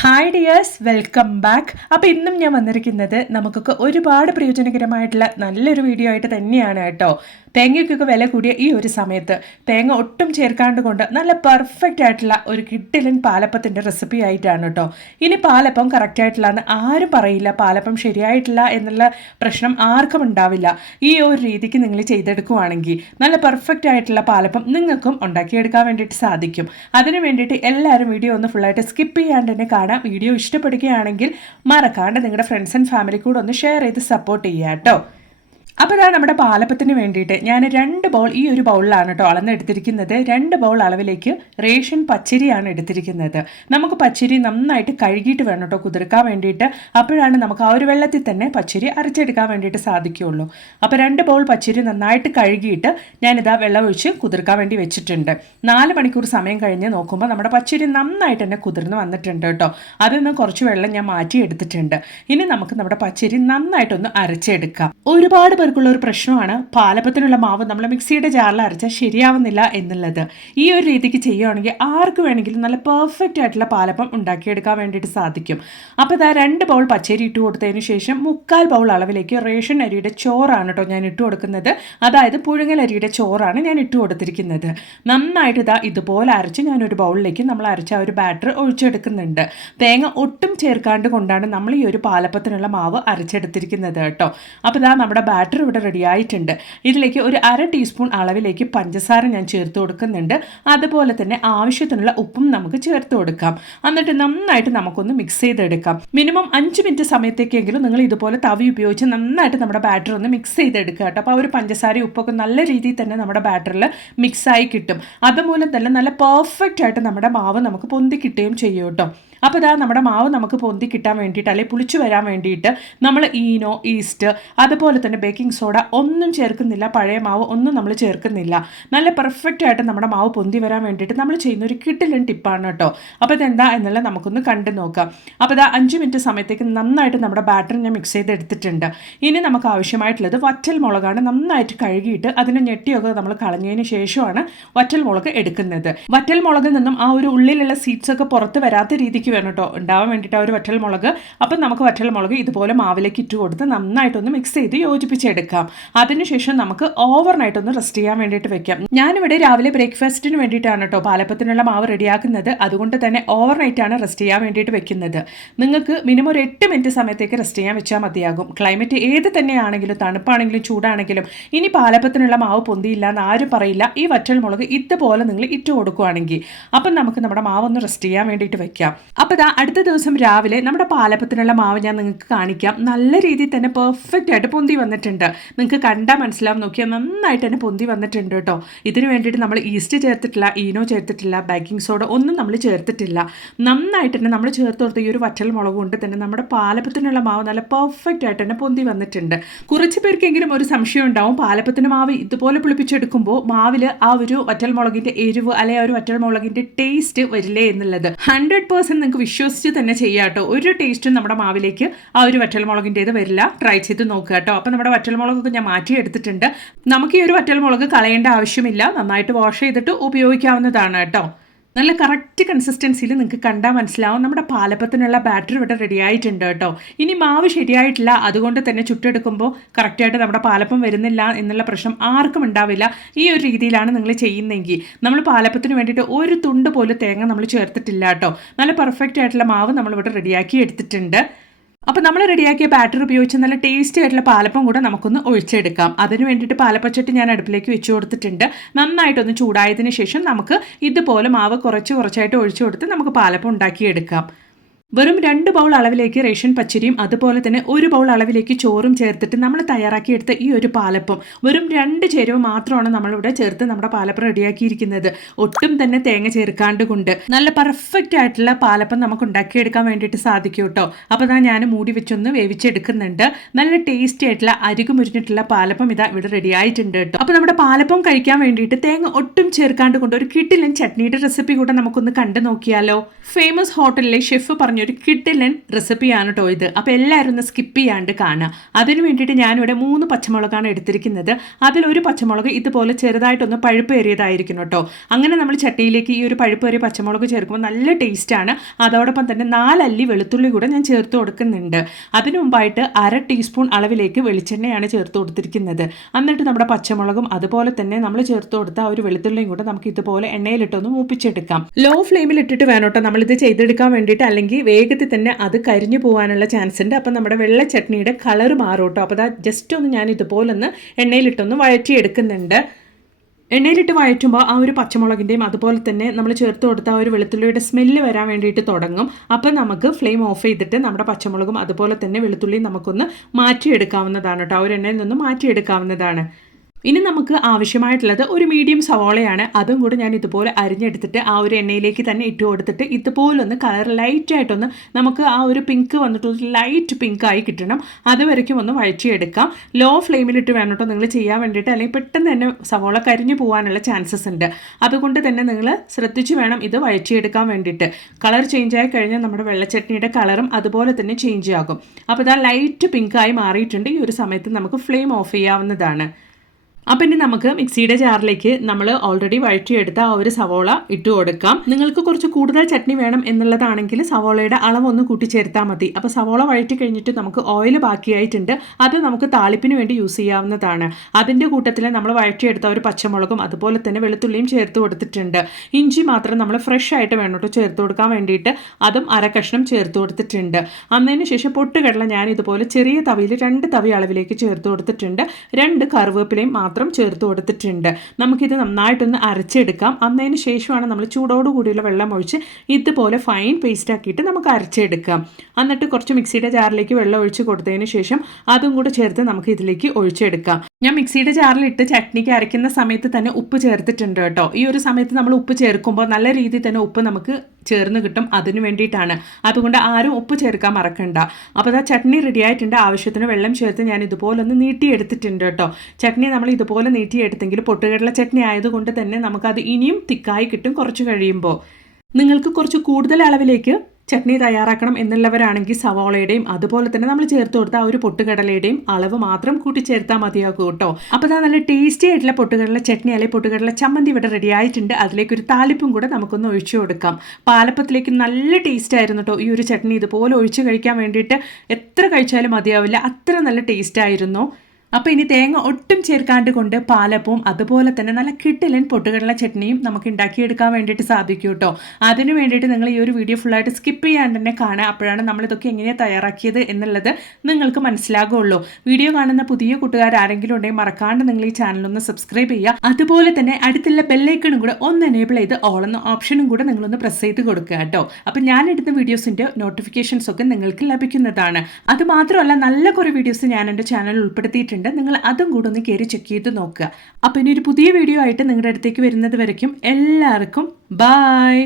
Hi dears welcome back അപ്പോൾ ഇന്നും ഞാൻ വന്നിരിക്കുന്നത് നമുക്കൊക്കെ ഒരുപാട് പ്രയോജനകരമായിട്ടുള്ള നല്ലൊരു വീഡിയോ ആയിട്ട് തന്നെയാണ് കേട്ടോ. തേങ്ങയ്ക്കൊക്കെ വില കൂടിയ ഈ ഒരു സമയത്ത് തേങ്ങ ഒട്ടും ചേർക്കാണ്ട് കൊണ്ട് നല്ല പെർഫെക്റ്റ് ആയിട്ടുള്ള ഒരു കിട്ടിലൻ പാലപ്പത്തിന്റെ റെസിപ്പി ആയിട്ടാണ് കേട്ടോ. ഇനി പാലപ്പം കറക്റ്റ് ആയിട്ടുള്ളതെന്ന് ആരും പറയില്ല. പാലപ്പം ശരിയായിട്ടില്ല എന്നുള്ള പ്രശ്നം ആർക്കും ഉണ്ടാവില്ല. ഈ ഒരു രീതിക്ക് നിങ്ങൾ ചെയ്തെടുക്കുവാണെങ്കിൽ നല്ല പെർഫെക്റ്റ് ആയിട്ടുള്ള പാലപ്പം നിങ്ങൾക്കും ഉണ്ടാക്കിയെടുക്കാൻ വേണ്ടിയിട്ട് സാധിക്കും. അതിന് വേണ്ടിയിട്ട് എല്ലാവരും വീഡിയോ ഒന്ന് ഫുള്ളായിട്ട് സ്കിപ്പ് ചെയ്യാണ്ട് തന്നെ കാണാം. വീഡിയോ ഇഷ്ടപ്പെടുകയാണെങ്കിൽ മറക്കാണ്ട് നിങ്ങളുടെ ഫ്രണ്ട്സ് ആൻഡ് ഫാമിലി കൂടെ ഒന്ന് ഷെയർ ചെയ്ത് സപ്പോർട്ട് ചെയ്യാം കേട്ടോ. അപ്പോൾ അതാണ് നമ്മുടെ പാലപ്പത്തിന് വേണ്ടിയിട്ട് ഞാൻ രണ്ട് ബൗൾ ഈ ഒരു ബൗളിലാണ് കേട്ടോ അളന്നെടുത്തിരിക്കുന്നത് രണ്ട് ബൗൾ അളവിലേക്ക് റേഷൻ പച്ചരിയാണ് എടുത്തിരിക്കുന്നത്. നമുക്ക് പച്ചരി നന്നായിട്ട് കഴുകിയിട്ട് വേണം കേട്ടോ കുതിർക്കാൻ വേണ്ടിയിട്ട്. അപ്പോഴാണ് നമുക്ക് ആ ഒരു വെള്ളത്തിൽ തന്നെ പച്ചരി അരച്ചെടുക്കാൻ വേണ്ടിയിട്ട് സാധിക്കുകയുള്ളൂ അപ്പോൾ രണ്ട് ബൗൾ പച്ചരി നന്നായിട്ട് കഴുകിയിട്ട് ഞാനിതാ വെള്ളം ഒഴിച്ച് കുതിർക്കാൻ വേണ്ടി വെച്ചിട്ടുണ്ട്. നാല് മണിക്കൂർ സമയം കഴിഞ്ഞ് നോക്കുമ്പോൾ നമ്മുടെ പച്ചരി നന്നായിട്ട് തന്നെ കുതിർന്ന് വന്നിട്ടുണ്ട് കേട്ടോ അതിൽ നിന്ന് കുറച്ച് വെള്ളം ഞാൻ മാറ്റി എടുത്തിട്ടുണ്ട് ഇനി നമുക്ക് നമ്മുടെ പച്ചരി നന്നായിട്ടൊന്ന് അരച്ചെടുക്കാം. ഒരുപാട് പേർക്കുള്ള ഒരു പ്രശ്നമാണ് പാലപ്പത്തിനുള്ള മാവ് നമ്മൾ മിക്സിയുടെ ജാറിൽ അരച്ചാൽ ശരിയാവുന്നില്ല എന്നുള്ളത്. ഈ ഒരു രീതിക്ക് ചെയ്യുകയാണെങ്കിൽ ആർക്ക് വേണമെങ്കിലും നല്ല പെർഫെക്റ്റ് ആയിട്ടുള്ള പാലപ്പം ഉണ്ടാക്കിയെടുക്കാൻ വേണ്ടിയിട്ട് സാധിക്കും. അപ്പോൾ ഇതാ രണ്ട് ബൗൾ പച്ചരി ഇട്ട് കൊടുത്തതിന് ശേഷം മുക്കാൽ ബൗൾ അളവിലേക്ക് റേഷൻ അരിയുടെ ചോറാണ് കേട്ടോ ഞാൻ ഇട്ട് കൊടുക്കുന്നത്. അതായത് പുഴുങ്ങലരിയുടെ ചോറാണ് ഞാൻ ഇട്ട് കൊടുത്തിരിക്കുന്നത്. നന്നായിട്ട് ഇതാ ഇതുപോലെ അരച്ച് ഞാനൊരു ബൗളിലേക്ക് നമ്മൾ അരച്ച ഒരു ബാറ്റർ ഒഴിച്ചെടുക്കുന്നുണ്ട്. തേങ്ങ ഒട്ടും ചേർക്കാണ്ട് കൊണ്ടാണ് നമ്മൾ ഈ ഒരു പാലപ്പത്തിനുള്ള മാവ് അരച്ചെടുത്തിരിക്കുന്നത് കേട്ടോ. അപ്പോൾ ഇതാ നമ്മുടെ ബാറ്റർ ബാറ്റർ ഇവിടെ റെഡി ആയിട്ടുണ്ട്. ഇതിലേക്ക് ഒരു അര ടീസ്പൂൺ അളവിലേക്ക് പഞ്ചസാര ഞാൻ ചേർത്ത് കൊടുക്കുന്നുണ്ട്. അതുപോലെ തന്നെ ആവശ്യത്തിനുള്ള ഉപ്പും നമുക്ക് ചേർത്ത് കൊടുക്കാം. എന്നിട്ട് നന്നായിട്ട് നമുക്കൊന്ന് മിക്സ് ചെയ്തെടുക്കാം. മിനിമം അഞ്ച് മിനിറ്റ് സമയത്തേക്കെങ്കിലും നിങ്ങൾ ഇതുപോലെ തവി ഉപയോഗിച്ച് നന്നായിട്ട് നമ്മുടെ ബാറ്റർ ഒന്ന് മിക്സ് ചെയ്തെടുക്കുക കേട്ടോ. അപ്പോൾ ആ ഒരു പഞ്ചസാര ഉപ്പൊക്കെ നല്ല രീതിയിൽ തന്നെ നമ്മുടെ ബാറ്ററിൽ മിക്സ് ആയി കിട്ടും. അതുമൂലം തന്നെ നല്ല പെർഫെക്റ്റ് ആയിട്ട് നമ്മുടെ മാവ് നമുക്ക് പൊന്തി കിട്ടുകയും ചെയ്യും കേട്ടോ. അപ്പോൾ ഇതാ നമ്മുടെ മാവ് നമുക്ക് പൊന്തി കിട്ടാൻ വേണ്ടിയിട്ട് അല്ലെങ്കിൽ പുളിച്ചു വരാൻ വേണ്ടിയിട്ട് നമ്മൾ ഈനോ ഈസ്റ്റ് അതുപോലെ തന്നെ ബേക്കിംഗ് സോഡ ഒന്നും ചേർക്കുന്നില്ല. പഴയ മാവ് ഒന്നും നമ്മൾ ചേർക്കുന്നില്ല. നല്ല പെർഫെക്റ്റ് ആയിട്ട് നമ്മുടെ മാവ് പൊന്തി വരാൻ വേണ്ടിയിട്ട് നമ്മൾ ചെയ്യുന്ന ഒരു കിട്ടിലൻ ടിപ്പാണ് കേട്ടോ. അപ്പോൾ ഇതെന്താ എന്നുള്ളത് നമുക്കൊന്ന് കണ്ടു നോക്കാം. അപ്പോൾ ഇതാ അഞ്ച് മിനിറ്റ് സമയത്തേക്ക് നന്നായിട്ട് നമ്മുടെ ബാറ്റർ ഞാൻ മിക്സ് ചെയ്തെടുത്തിട്ടുണ്ട്. ഇനി നമുക്ക് ആവശ്യമായിട്ടുള്ളത് വറ്റൽ മുളകാണ് നന്നായിട്ട് കഴുകിയിട്ട് അതിന്റെ ഞെട്ടിയൊക്കെ നമ്മൾ കളഞ്ഞതിന് ശേഷമാണ് വറ്റൽ മുളക് എടുക്കുന്നത്. വറ്റൽ മുളകിൽ നിന്നും ആ ഒരു ഉള്ളിലുള്ള സീഡ്സ് ഒക്കെ പുറത്ത് വരാത്ത രീതിക്ക് വേണം കേട്ടോ ഉണ്ടാവാൻ വേണ്ടിയിട്ട് ആ ഒരു വറ്റൽ മുളക്. അപ്പം നമുക്ക് വറ്റൽ മുളക് ഇതുപോലെ മാവിലേക്ക് ഇട്ട് കൊടുത്ത് നന്നായിട്ടൊന്ന് മിക്സ് ചെയ്ത് യോജിപ്പിച്ചെടുക്കാം. അതിനുശേഷം നമുക്ക് ഓവർനൈറ്റ് ഒന്ന് റെസ്റ്റ് ചെയ്യാൻ വേണ്ടിയിട്ട് വെക്കാം. ഞാനിവിടെ രാവിലെ ബ്രേക്ക്ഫാസ്റ്റിന് വേണ്ടിയിട്ടാണ് കേട്ടോ പാലപ്പത്തിനുള്ള മാവ് റെഡിയാക്കുന്നത്. അതുകൊണ്ട് തന്നെ ഓവർനൈറ്റ് ആണ് റെസ്റ്റ് ചെയ്യാൻ വേണ്ടിയിട്ട് വെക്കുന്നത്. നിങ്ങൾക്ക് മിനിമം ഒരു എട്ട് മിനിറ്റ് സമയത്തേക്ക് റെസ്റ്റ് ചെയ്യാൻ വെച്ചാൽ മതിയാകും. ക്ലൈമറ്റ് ഏത് തന്നെയാണെങ്കിലും തണുപ്പാണെങ്കിലും ചൂടാണെങ്കിലും ഇനി പാലപ്പത്തിനുള്ള മാവ് പൊന്തിയില്ല എന്ന് ആരും പറയില്ല. ഈ വറ്റൽ മുളക് ഇതുപോലെ നിങ്ങൾ ഇട്ട് കൊടുക്കുകയാണെങ്കിൽ അപ്പം നമുക്ക് നമ്മുടെ മാവൊന്ന് റെസ്റ്റ് ചെയ്യാൻ വേണ്ടിയിട്ട് വെക്കാം. അപ്പോൾ ഇതാ അടുത്ത ദിവസം രാവിലെ നമ്മുടെ പാലപ്പത്തിനുള്ള മാവ് ഞാൻ നിങ്ങൾക്ക് കാണിക്കാം. നല്ല രീതിയിൽ തന്നെ പെർഫെക്റ്റ് ആയിട്ട് പൊന്തി വന്നിട്ടുണ്ട്. നിങ്ങൾക്ക് കണ്ടാൽ മനസ്സിലാവും. നോക്കിയാൽ നന്നായിട്ട് തന്നെ പൊന്തി വന്നിട്ടുണ്ട് കേട്ടോ. ഇതിന് വേണ്ടിയിട്ട് നമ്മൾ ഈസ്റ്റ് ചേർത്തിട്ടില്ല ഈനോ ചേർത്തിട്ടില്ല ബേക്കിംഗ് സോഡ ഒന്നും നമ്മൾ ചേർത്തിട്ടില്ല. നന്നായിട്ട് തന്നെ നമ്മൾ ചേർത്ത് കൊടുത്ത ഈ ഒരു വറ്റൽ മുളക് കൊണ്ട് തന്നെ നമ്മുടെ പാലപ്പത്തിനുള്ള മാവ് നല്ല പെർഫെക്റ്റ് ആയിട്ട് തന്നെ പൊന്തി വന്നിട്ടുണ്ട്. കുറച്ച് പേർക്കെങ്കിലും ഒരു സംശയം ഉണ്ടാവും. പാലപ്പത്തിന് മാവ് ഇതുപോലെ പുളിപ്പിച്ചെടുക്കുമ്പോൾ മാവിൽ ആ ഒരു വറ്റൽ മുളകിന്റെ എരിവ് അല്ലെങ്കിൽ ആ ഒരു വറ്റൽ മുളകിന്റെ ടേസ്റ്റ് വരില്ലേ എന്നുള്ളത്. ഹൺഡ്രഡ് പേഴ്സന്റ് നിങ്ങൾക്ക് വിശ്വസിച്ച് തന്നെ ചെയ്യാം കേട്ടോ. ഒരു ടേസ്റ്റും നമ്മുടെ മാവിലേക്ക് ആ ഒരു വറ്റൽമുളകിന്റേത് വരില്ല. ട്രൈ ചെയ്ത് നോക്കുക കേട്ടോ. അപ്പോൾ നമ്മുടെ വറ്റൽമുളകൊക്കെ ഞാൻ മാറ്റി എടുത്തിട്ടുണ്ട്. നമുക്ക് ഈ ഒരു വറ്റൽമുളക് കളയേണ്ട ആവശ്യമില്ല. നന്നായിട്ട് വാഷ് ചെയ്തിട്ട് ഉപയോഗിക്കാവുന്നതാണ് കേട്ടോ. നല്ല കറക്റ്റ് കൺസിസ്റ്റൻസിയിൽ നിങ്ങൾക്ക് കണ്ടാൽ മനസ്സിലാവും. നമ്മുടെ പാലപ്പത്തിനുള്ള ബാറ്ററി ഇവിടെ റെഡി ആയിട്ടുണ്ട് കേട്ടോ. ഇനി മാവ് ശരിയായിട്ടില്ല അതുകൊണ്ട് തന്നെ ചുട്ടെടുക്കുമ്പോൾ കറക്റ്റായിട്ട് നമ്മുടെ പാലപ്പം വരുന്നില്ല എന്നുള്ള പ്രശ്നം ആർക്കും ഉണ്ടാവില്ല. ഈ ഒരു രീതിയിലാണ് നിങ്ങൾ ചെയ്യുന്നതെങ്കിൽ നമ്മൾ പാലപ്പത്തിന് വേണ്ടിയിട്ട് ഒരു തുണ്ട് പോലും തേങ്ങ നമ്മൾ ചേർത്തിട്ടില്ല കേട്ടോ. നല്ല പെർഫെക്റ്റ് ആയിട്ടുള്ള മാവ് നമ്മളിവിടെ റെഡിയാക്കി എടുത്തിട്ടുണ്ട്. അപ്പോൾ നമ്മൾ റെഡിയാക്കിയ ബാറ്റർ ഉപയോഗിച്ച് നല്ല ടേസ്റ്റി ആയിട്ടുള്ള പാലപ്പം കൂടെ നമുക്കൊന്ന് ഒഴിച്ചെടുക്കാം. അതിന് വേണ്ടിയിട്ട് പാലപ്പച്ചട്ടി ഞാൻ അടുപ്പിലേക്ക് വെച്ച് കൊടുത്തിട്ടുണ്ട്. നന്നായിട്ടൊന്ന് ചൂടായതിന് ശേഷം നമുക്ക് ഇതുപോലെ മാവ് കുറച്ച് കുറച്ചായിട്ട് ഒഴിച്ചു കൊടുത്ത് നമുക്ക് പാലപ്പം ഉണ്ടാക്കിയെടുക്കാം. വെറും രണ്ട് ബൗൾ അളവിലേക്ക് റേഷൻ പച്ചരിയും അതുപോലെ തന്നെ ഒരു ബൗൾ അളവിലേക്ക് ചോറും ചേർത്തിട്ട് നമ്മൾ തയ്യാറാക്കിയെടുത്ത ഈ ഒരു പാലപ്പം. വെറും രണ്ട് ചേരുവ മാത്രമാണ് നമ്മളിവിടെ ചേർത്ത് നമ്മുടെ പാലപ്പം റെഡിയാക്കിയിരിക്കുന്നത്. ഒട്ടും തന്നെ തേങ്ങ ചേർക്കാണ്ട് കൊണ്ട് നല്ല പെർഫെക്റ്റ് ആയിട്ടുള്ള പാലപ്പം നമുക്ക് ഉണ്ടാക്കിയെടുക്കാൻ വേണ്ടിയിട്ട് സാധിക്കും കേട്ടോ. അപ്പോൾ ഞാൻ ഞാൻ മൂടി വെച്ചൊന്ന് വേവിച്ചെടുക്കുന്നുണ്ട്. നല്ല ടേസ്റ്റി ആയിട്ടുള്ള അരികു മുരിഞ്ഞിട്ടുള്ള പാലപ്പം ഇതാ ഇവിടെ റെഡി ആയിട്ടുണ്ട് കേട്ടോ. അപ്പോൾ നമ്മുടെ പാലപ്പം കഴിക്കാൻ വേണ്ടിയിട്ട് തേങ്ങ ഒട്ടും ചേർക്കാണ്ട് കൊണ്ട് ഒരു കിട്ടിലൻ ചട്നിയുടെ റെസിപ്പി കൂടെ നമുക്കൊന്ന് കണ്ടു നോക്കിയാലോ ഫേമസ് ഹോട്ടലിലെ ഷെഫ് പറഞ്ഞ പറഞ്ഞൊരു കിട്ടിലൻ റെസിപ്പിയാണ് കേട്ടോ ഇത്. അപ്പോൾ എല്ലാവരും ഒന്ന് സ്കിപ്പ് ചെയ്യാണ്ട് കാണുക അതിന് വേണ്ടിയിട്ട് ഞാനിവിടെ മൂന്ന് പച്ചമുളകാണ് എടുത്തിരിക്കുന്നത്. അതിൽ ഒരു പച്ചമുളക് ഇതുപോലെ ചെറുതായിട്ടൊന്ന് പഴുപ്പേറിയതായിരിക്കണം കേട്ടോ അങ്ങനെ നമ്മൾ ചട്ടിയിലേക്ക് ഈ ഒരു പഴുപ്പ് പഴുപ്പേറിയ പച്ചമുളക് ചേർക്കുമ്പോൾ നല്ല ടേസ്റ്റാണ് അതോടൊപ്പം തന്നെ നാലല്ലി വെളുത്തുള്ളി കൂടെ ഞാൻ ചേർത്ത് കൊടുക്കുന്നുണ്ട്. അതിനു മുമ്പായിട്ട് അര ടീസ്പൂൺ അളവിലേക്ക് വെളിച്ചെണ്ണയാണ് ചേർത്ത് കൊടുത്തിരിക്കുന്നത്. എന്നിട്ട് നമ്മുടെ പച്ചമുളകും അതുപോലെ തന്നെ നമ്മൾ ചേർത്ത് കൊടുത്ത ഒരു വെളുത്തുള്ളിയും കൂടെ നമുക്ക് ഇതുപോലെ എണ്ണയിലിട്ടൊന്ന് മൂപ്പിച്ചെടുക്കാം. ലോ ഫ്ലെയിമിൽ ഇട്ടിട്ട് വേണം കേട്ടോ നമ്മളിത് ചെയ്തെടുക്കാൻ വേണ്ടിയിട്ട് അല്ലെങ്കിൽ വേഗത്തിൽ തന്നെ അത് കരിഞ്ഞു പോകാനുള്ള ചാൻസ് ഉണ്ട്. അപ്പം നമ്മുടെ വെള്ള ചട്നിയുടെ കളർ മാറും കേട്ടോ അപ്പോൾ അതാ ജസ്റ്റ് ഒന്ന് ഞാൻ ഇതുപോലെ ഒന്ന് എണ്ണയിലിട്ടൊന്ന് വഴറ്റിയെടുക്കുന്നുണ്ട്. എണ്ണയിലിട്ട് വഴറ്റുമ്പോൾ ആ ഒരു പച്ചമുളകിന്റെയും അതുപോലെ തന്നെ നമ്മൾ ചേർത്ത് കൊടുത്ത ആ ഒരു വെളുത്തുള്ളിയുടെ സ്മെല്ല് വരാൻ വേണ്ടിയിട്ട് തുടങ്ങും. അപ്പം നമുക്ക് ഫ്ലെയിം ഓഫ് ചെയ്തിട്ട് നമ്മുടെ പച്ചമുളകും അതുപോലെ തന്നെ വെളുത്തുള്ളിയും നമുക്കൊന്ന് മാറ്റിയെടുക്കാവുന്നതാണ് കേട്ടോ. ആ ഒരു എണ്ണയിൽ നിന്ന് മാറ്റിയെടുക്കാവുന്നതാണ്. ഇനി നമുക്ക് ആവശ്യമായിട്ടുള്ളത് ഒരു മീഡിയം സവോളയാണ്. അതും കൂടെ ഞാൻ ഇതുപോലെ അരിഞ്ഞെടുത്തിട്ട് ആ ഒരു എണ്ണയിലേക്ക് തന്നെ ഇട്ട് കൊടുത്തിട്ട് ഇതുപോലെ ഒന്ന് കളർ ലൈറ്റായിട്ടൊന്ന് നമുക്ക് ആ ഒരു പിങ്ക് വന്നിട്ടുള്ള ലൈറ്റ് പിങ്ക് ആയി കിട്ടണം. അതുവരയ്ക്കും ഒന്ന് വഴറ്റിയെടുക്കാം. ലോ ഫ്ലെയിമിലിട്ട് വേണം കേട്ടോ നിങ്ങൾ ചെയ്യാൻ വേണ്ടിയിട്ട്. അല്ലെങ്കിൽ പെട്ടെന്ന് തന്നെ സവോള കരിഞ്ഞു പോകാനുള്ള ചാൻസസ് ഉണ്ട്. അതുകൊണ്ട് തന്നെ നിങ്ങൾ ശ്രദ്ധിച്ച് വേണം ഇത് വഴറ്റിയെടുക്കാൻ വേണ്ടിയിട്ട്. കളർ ചേഞ്ച് ആയി കഴിഞ്ഞാൽ നമ്മുടെ വെള്ളച്ചട്നിയുടെ കളറും അതുപോലെ തന്നെ ചേഞ്ച് ആകും. അപ്പോൾ ഇതാ ലൈറ്റ് പിങ്ക് ആയി മാറിയിട്ടുണ്ട്. ഈ ഒരു സമയത്ത് നമുക്ക് ഫ്ലെയിം ഓഫ് ചെയ്യാവുന്നതാണ്. അപ്പം ഇനി നമുക്ക് മിക്സിയുടെ ജാറിലേക്ക് നമ്മൾ ഓൾറെഡി വഴറ്റിയെടുത്ത ആ ഒരു സവോള ഇട്ട് കൊടുക്കാം. നിങ്ങൾക്ക് കുറച്ച് കൂടുതൽ ചട്നി വേണം എന്നുള്ളതാണെങ്കിൽ സവോളയുടെ അളവ് ഒന്ന് കൂട്ടിച്ചേർത്താൽ മതി. അപ്പോൾ സവോള വഴറ്റി കഴിഞ്ഞിട്ട് നമുക്ക് ഓയിൽ ബാക്കിയായിട്ടുണ്ട്. അത് നമുക്ക് താളിപ്പിന് വേണ്ടി യൂസ് ചെയ്യാവുന്നതാണ്. അതിന്റെ കൂട്ടത്തിൽ നമ്മൾ വഴറ്റിയെടുത്ത ഒരു പച്ചമുളകും അതുപോലെ തന്നെ വെളുത്തുള്ളിയും ചേർത്ത് കൊടുത്തിട്ടുണ്ട്. ഇഞ്ചി മാത്രം നമ്മൾ ഫ്രഷ് ആയിട്ട് വേണം കേട്ടോ ചേർത്ത് കൊടുക്കാൻ വേണ്ടിയിട്ട് അതും അര കഷ്ണം ചേർത്ത് കൊടുത്തിട്ടുണ്ട്. അന്നതിന് ശേഷം പൊട്ടുകടല ഞാൻ ഇതുപോലെ ചെറിയ തവിയിൽ രണ്ട് തവി അളവിലേക്ക് ചേർത്ത് കൊടുത്തിട്ടുണ്ട്. രണ്ട് കറിവേപ്പിലയും മാത്രം മാത്രം ചേർത്ത് കൊടുത്തിട്ടുണ്ട്. നമുക്കിത് നന്നായിട്ടൊന്ന് അരച്ചെടുക്കാം. അന്നതിന് ശേഷമാണ് നമ്മൾ ചൂടോട് കൂടിയുള്ള വെള്ളം ഒഴിച്ച് ഇതുപോലെ ഫൈൻ പേസ്റ്റ് ആക്കിയിട്ട് നമുക്ക് അരച്ചെടുക്കാം. എന്നിട്ട് കുറച്ച് മിക്സിയുടെ ജാറിലേക്ക് വെള്ളം ഒഴിച്ച് കൊടുത്തതിന് ശേഷം അതും കൂടെ ചേർത്ത് നമുക്ക് ഇതിലേക്ക് ഒഴിച്ചെടുക്കാം. ഞാൻ മിക്സിയുടെ ജാറിലിട്ട് ചട്നിക്ക് അരയ്ക്കുന്ന സമയത്ത് തന്നെ ഉപ്പ് ചേർത്തിട്ടുണ്ട് കേട്ടോ. ഈ ഒരു സമയത്ത് നമ്മൾ ഉപ്പ് ചേർക്കുമ്പോൾ നല്ല രീതിയിൽ തന്നെ ഉപ്പ് നമുക്ക് ചേർന്ന് കിട്ടും. അതിന് വേണ്ടിയിട്ടാണ്. അതുകൊണ്ട് ആരും ഉപ്പ് ചേർക്കാൻ മറക്കണ്ട. അപ്പോൾ അതാ ചട്നി റെഡി ആയിട്ടുണ്ട്. ആവശ്യത്തിന് വെള്ളം ചേർത്ത് ഞാൻ ഇതുപോലെ ഒന്ന് നീട്ടിയെടുത്തിട്ടുണ്ട് കേട്ടോ. ചട്നി നമ്മൾ ഇതുപോലെ നീട്ടിയെടുത്തെങ്കിൽ പൊട്ടുകടല ചട്നി ആയതുകൊണ്ട് തന്നെ നമുക്കത് ഇനിയും തിക്കായി കിട്ടും കുറച്ച് കഴിയുമ്പോൾ. നിങ്ങൾക്ക് കുറച്ച് കൂടുതൽ അളവിലേക്ക് ചട്നി തയ്യാറാക്കണം എന്നുള്ളവരാണെങ്കിൽ സവോളയുടെയും അതുപോലെ തന്നെ നമ്മൾ ചേർത്ത് കൊടുത്ത ആ ഒരു പൊട്ടുകടലയുടെയും അളവ് മാത്രം കൂട്ടി ചേർത്താൽ മതിയാകും കേട്ടോ. അപ്പോൾ അതാ നല്ല ടേസ്റ്റി ആയിട്ടുള്ള പൊട്ടുകടല ചട്നി അല്ലെങ്കിൽ പൊട്ടുകടല ചമ്മന്തി ഇവിടെ റെഡി ആയിട്ടുണ്ട്. അതിലേക്ക് ഒരു താലിപ്പും കൂടെ നമുക്കൊന്ന് ഒഴിച്ചു കൊടുക്കാം. പാലപ്പത്തിലേക്ക് നല്ല ടേസ്റ്റ് ആയിരുന്നു കേട്ടോ ഈ ഒരു ചട്നി ഇതുപോലെ ഒഴിച്ച് കഴിക്കാൻ വേണ്ടിയിട്ട്. എത്ര കഴിച്ചാലും മതിയാവില്ല. അത്ര നല്ല ടേസ്റ്റ് ആയിരുന്നു. അപ്പോൾ ഇനി തേങ്ങ ഒട്ടും ചേർക്കാണ്ട് കൊണ്ട് പാലപ്പവും അതുപോലെ തന്നെ നല്ല കിട്ടിലൻ പൊട്ടുകടല ചട്നിയും നമുക്ക് ഉണ്ടാക്കിയെടുക്കാൻ വേണ്ടിയിട്ട് സാധിക്കും കേട്ടോ. അതിന് വേണ്ടിയിട്ട് നിങ്ങൾ ഈ ഒരു വീഡിയോ ഫുള്ളായിട്ട് സ്കിപ്പ് ചെയ്യാണ്ട് തന്നെ കാണുക. അപ്പോഴാണ് നമ്മളിതൊക്കെ എങ്ങനെയാണ് തയ്യാറാക്കിയത് എന്നുള്ളത് നിങ്ങൾക്ക് മനസ്സിലാകുള്ളൂ. വീഡിയോ കാണുന്ന പുതിയ കൂട്ടുകാർ ആരെങ്കിലും ഉണ്ടെങ്കിൽ മറക്കാണ്ട് നിങ്ങൾ ഈ ചാനലൊന്ന് സബ്സ്ക്രൈബ് ചെയ്യുക. അതുപോലെ തന്നെ അടുത്തുള്ള ബെല്ലൈക്കണും കൂടെ ഒന്ന് എനേബിൾ ചെയ്ത് ഓൾ എന്ന ഓപ്ഷനും കൂടെ നിങ്ങളൊന്ന് പ്രസ് ചെയ്ത് കൊടുക്കുക കേട്ടോ. അപ്പം ഞാൻ എടുത്ത വീഡിയോസിന്റെ നോട്ടിഫിക്കേഷൻസ് ഒക്കെ നിങ്ങൾക്ക് ലഭിക്കുന്നതാണ്. അതുമാത്രമല്ല നല്ല കുറേ വീഡിയോസ് ഞാൻ എന്റെ ചാനലിൽ ഉൾപ്പെടുത്തിയിട്ടുണ്ട്. ചെയ്തിട്ടുണ്ട് നിങ്ങൾ അതും കൂടെ ഒന്ന് കയറി ചെക്ക് ചെയ്ത് നോക്കുക. അപ്പോൾ ഇനി ഒരു പുതിയ വീഡിയോ ആയിട്ട് നിങ്ങളുടെ അടുത്തേക്ക് വരുന്നത് വരയ്ക്കും. എല്ലാവർക്കും ബായ്